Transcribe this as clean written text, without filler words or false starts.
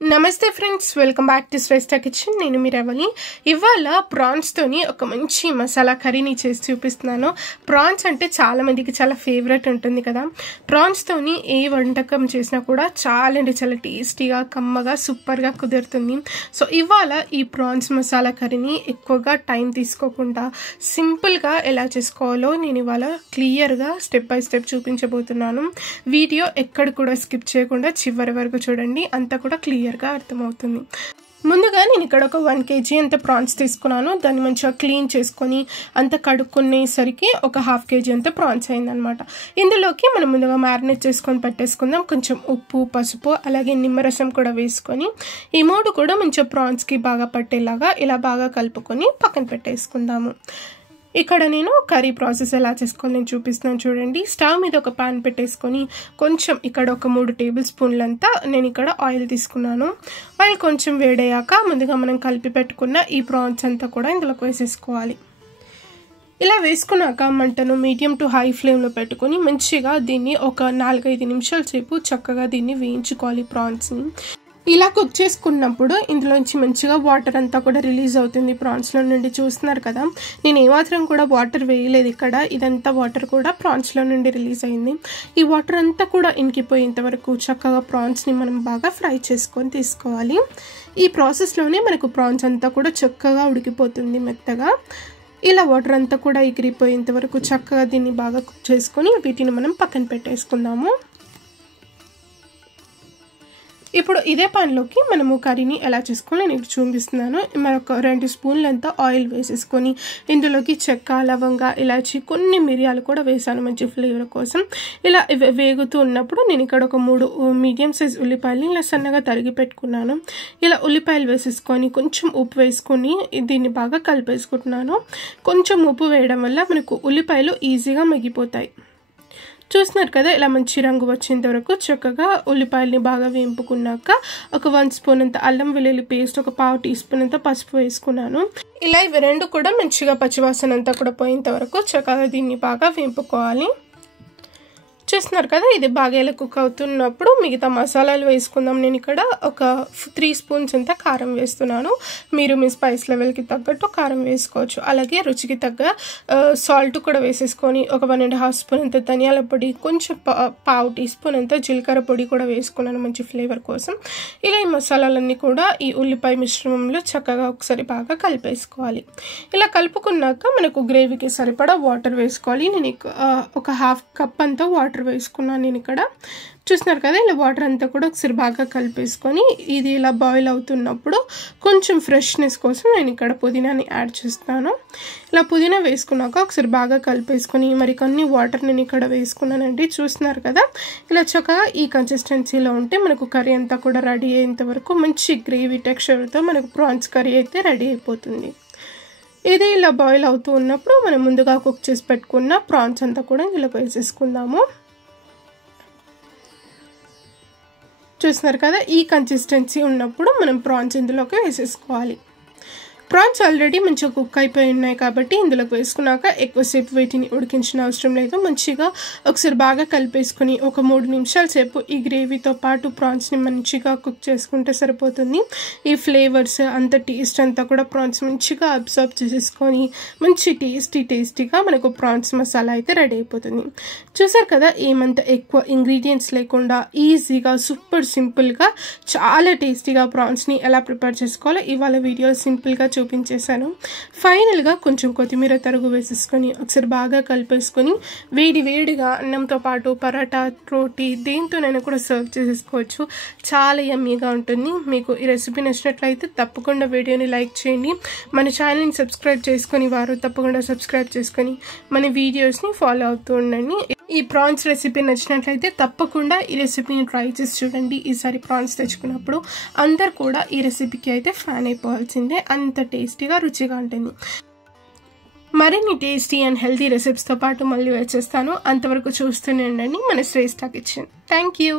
నమస్తే friends, welcome back to Shreshta kitchen. నేను మీ రవలి. ఇవాళ ప్రాన్స్తోని ఒక మంచి మసాలా కర్రీని చేసి చూపిస్తున్నాను. ప్రాన్స్ అంటే చాలా మందికి చాలా ఫేవరెట్ ఉంటుంది కదా. ప్రాన్స్తోని ఏ వంటకం చేసినా కూడా చాలా అంటే చాలా టేస్టీగా, కమ్మగా, సూపర్గా కుదురుతుంది. సో ఇవాళ ఈ ప్రాన్స్ మసాలా కర్రీని ఎక్కువగా టైం తీసుకోకుండా సింపుల్గా ఎలా చేసుకోవాలో నేను ఇవాళ క్లియర్గా స్టెప్ బై స్టెప్ చూపించబోతున్నాను. వీడియో ఎక్కడ కూడా స్కిప్ చేయకుండా చివరి వరకు చూడండి, అంతా కూడా క్లియర్గా అర్థమవుతుంది. ముందుగా నేను ఇక్కడ ఒక 1 kg అంత ప్రాన్స్ తీసుకున్నాను. దాన్ని మంచిగా క్లీన్ చేసుకొని అంత కడుక్కునేసరికి ఒక 1/2 kg అంత ప్రాన్స్ అయిందనమాట. ఇందులోకి మనం ముందుగా మ్యారినేట్ చేసుకొని పెట్టేసుకుందాం. కొంచెం ఉప్పు, పసుపు, అలాగే నిమ్మరసం కూడా వేసుకొని ఈ 3 కూడా మంచిగా ప్రాన్స్కి బాగా పట్టేలాగా ఇలా బాగా కలుపుకొని పక్కన పెట్టేసుకుందాము. ఇక్కడ నేను కర్రీ ప్రాసెస్ ఎలా చేసుకోవాలి నేను చూపిస్తున్నాను చూడండి. స్టవ్ మీద ఒక పాన్ పెట్టేసుకొని కొంచెం ఇక్కడ ఒక 3 టేబుల్ స్పూన్లంతా నేను ఇక్కడ ఆయిల్ తీసుకున్నాను. ఆయిల్ కొంచెం వేడయ్యాక ముందుగా మనం కలిపి పెట్టుకున్న ఈ ప్రాన్స్ అంతా కూడా ఇందులోకి వేసేసుకోవాలి. ఇలా వేసుకున్నాక మంటను మీడియం టు హై ఫ్లేమ్లో పెట్టుకొని మంచిగా దీన్ని ఒక 4-5 నిమిషాల సేపు చక్కగా దీన్ని వేయించుకోవాలి ప్రాన్స్ని. ఇలా కుక్ చేసుకున్నప్పుడు ఇందులోంచి మంచిగా వాటర్ అంతా కూడా రిలీజ్ అవుతుంది ప్రాన్స్లో నుండి. చూస్తున్నారు కదా, నేను ఏమాత్రం కూడా వాటర్ వేయలేదు ఇక్కడ. ఇదంతా వాటర్ కూడా ప్రాన్స్లో నుండి రిలీజ్ అయింది. ఈ వాటర్ అంతా కూడా ఇంకిపోయేంత వరకు చక్కగా ప్రాన్స్ని మనం బాగా ఫ్రై చేసుకొని తీసుకోవాలి. ఈ ప్రాసెస్లోనే మనకు ప్రాన్స్ అంతా కూడా చక్కగా ఉడికిపోతుంది మెత్తగా. ఇలా వాటర్ అంతా కూడా ఎగిరిపోయేంత వరకు చక్కగా దీన్ని బాగా కుక్ చేసుకొని వీటిని మనం పక్కన పెట్టేసుకుందాము. ఇప్పుడు ఇదే పాన్లోకి మనము కర్రీని ఎలా చేసుకోవాలో నేను చూపిస్తున్నాను. మరొక 2 స్పూన్లంతా ఆయిల్ వేసేసుకొని ఇందులోకి చెక్క, లవంగ, ఇలాచి, కొన్ని మిరియాలు కూడా వేసాను మంచి ఫ్లేవర్ కోసం. ఇలా వేగుతూ ఉన్నప్పుడు నేను ఇక్కడ ఒక 3 మీడియం సైజ్ ఉల్లిపాయలు ఇలా సన్నగా తరిగి పెట్టుకున్నాను. ఇలా ఉల్లిపాయలు వేసేసుకొని కొంచెం ఉప్పు వేసుకొని దీన్ని బాగా కలిపేసుకుంటున్నాను. కొంచెం ఉప్పు వేయడం వల్ల మనకు ఉల్లిపాయలు ఈజీగా మగ్గిపోతాయి. చూస్తున్నారు కదా, ఇలా మంచి రంగు వచ్చేంత వరకు చక్కగా ఉల్లిపాయలని బాగా వేంపుకున్నాక ఒక 1 స్పూన్ అంత అల్లం వెల్లుల్లి పేస్ట్, ఒక 1/2 టీ స్పూన్ అంత పసుపు వేసుకున్నాను. ఇలా ఇవి 2 కూడా మంచిగా పచ్చివాసన అంతా కూడా పోయేంత వరకు చక్కగా దీన్ని బాగా వేంపుకోవాలి. చూస్తున్నారు కదా, ఇది బాగా ఇలా కుక్ అవుతున్నప్పుడు మిగతా మసాలాలు వేసుకుందాం. నేను ఇక్కడ ఒక 3 స్పూన్స్ అంతా కారం వేస్తున్నాను. మీరు మీ స్పైస్ లెవెల్కి తగ్గట్టు కారం వేసుకోవచ్చు. అలాగే రుచికి తగ్గ సాల్ట్ కూడా వేసేసుకొని ఒక 1.5 స్పూన్ అంత ధనియాల పొడి, కొంచెం 1/2 టీ స్పూన్ అంత జీలకర్ర పొడి కూడా వేసుకున్నాను మంచి ఫ్లేవర్ కోసం. ఇలా ఈ మసాలాలన్నీ కూడా ఈ ఉల్లిపాయ మిశ్రమంలో చక్కగా ఒకసారి బాగా కలిపేసుకోవాలి. ఇలా కలుపుకున్నాక మనకు గ్రేవీకి సరిపడా వాటర్ వేసుకోవాలి. నేను ఒక 1/2 కప్ అంతా వాటర్ వేసుకున్నాను నేను ఇక్కడ. చూస్తున్నారు కదా, ఇలా వాటర్ అంతా కూడా ఒకసారి బాగా కలిపేసుకొని ఇది ఇలా బాయిల్ అవుతున్నప్పుడు కొంచెం ఫ్రెష్నెస్ కోసం నేను ఇక్కడ పుదీనాని యాడ్ చేస్తాను. ఇలా పుదీనా వేసుకున్నాక ఒకసారి బాగా కలిపేసుకొని మరికొన్ని వాటర్ నేను ఇక్కడ వేసుకున్నానండి. చూస్తున్నారు కదా, ఇలా చక్కగా ఈ కన్సిస్టెన్సీలో ఉంటే మనకు కర్రీ అంతా కూడా రెడీ అయ్యేంత వరకు మంచి గ్రేవీ టెక్స్చర్తో మనకు ప్రాన్స్ కర్రీ అయితే రెడీ అయిపోతుంది. ఇది ఇలా బాయిల్ అవుతూ ఉన్నప్పుడు మనం ముందుగా కుక్ చేసి పెట్టుకున్న ప్రాన్స్ అంతా కూడా ఇలా వేసేసుకుందాము. చూస్తున్నారు కదా, ఈ కన్సిస్టెన్సీ ఉన్నప్పుడు మనం ప్రాన్స్ ఇందులోకి వేసేసుకోవాలి. ప్రాన్స్ ఆల్రెడీ మంచిగా కుక్ అయిపోయి ఉన్నాయి కాబట్టి ఇందులోకి వేసుకున్నాక ఎక్కువసేపు వీటిని ఉడికించిన అవసరం లేదు. మంచిగా ఒకసారి బాగా కలిపేసుకొని ఒక 3 నిమిషాల సేపు ఈ గ్రేవీతో పాటు ప్రాన్స్ని మంచిగా కుక్ చేసుకుంటే సరిపోతుంది. ఈ ఫ్లేవర్స్ అంత టేస్ట్ అంతా కూడా ప్రాన్స్ మంచిగా అబ్జర్వ్ చేసేసుకొని మంచి టేస్టీగా మనకు ప్రాన్స్ మసాలా అయితే రెడీ అయిపోతుంది. చూసారు కదా, ఏమంత ఎక్కువ ఇంగ్రీడియంట్స్ లేకుండా ఈజీగా సూపర్ సింపుల్గా చాలా టేస్టీగా ప్రాన్స్ని ఎలా ప్రిపేర్ చేసుకోవాలో ఇవాళ వీడియో సింపుల్గా చూపించేశాను. ఫైనల్గా కొంచెం కొత్తిమీర తరుగు వేసేసుకొని ఒకసారి బాగా కలిపేసుకొని వేడిగా అన్నంతో పాటు పరాటా, రోటీ దేంతోనైనా కూడా సర్వ్ చేసేసుకోవచ్చు. చాలా యమ్మీగా ఉంటుంది. మీకు ఈ రెసిపీ నచ్చినట్లయితే తప్పకుండా వీడియోని లైక్ చేయండి. మన ఛానల్ని సబ్స్క్రైబ్ చేసుకొని వారు తప్పకుండా సబ్స్క్రైబ్ చేసుకొని మన వీడియోస్ని ఫాలో అవుతూ ఉండండి. ఈ ప్రాన్స్ రెసిపీ నచ్చినట్లయితే తప్పకుండా ఈ రెసిపీని ట్రై చేసి చూడండి. ఈసారి ప్రాన్స్ తెచ్చుకున్నప్పుడు అందరు కూడా ఈ రెసిపీకి అయితే ఫ్యాన్ అయిపోవాల్సిందే. అంత టేస్టీగా, రుచిగా ఉంటుంది. మరిన్ని టేస్టీ అండ్ హెల్తీ రెసిపీస్తో పాటు మళ్ళీ వచ్చేస్తాను. అంతవరకు చూస్తూనే ఉండండి మన శ్రేష్ఠ కిచెన్. Thank you.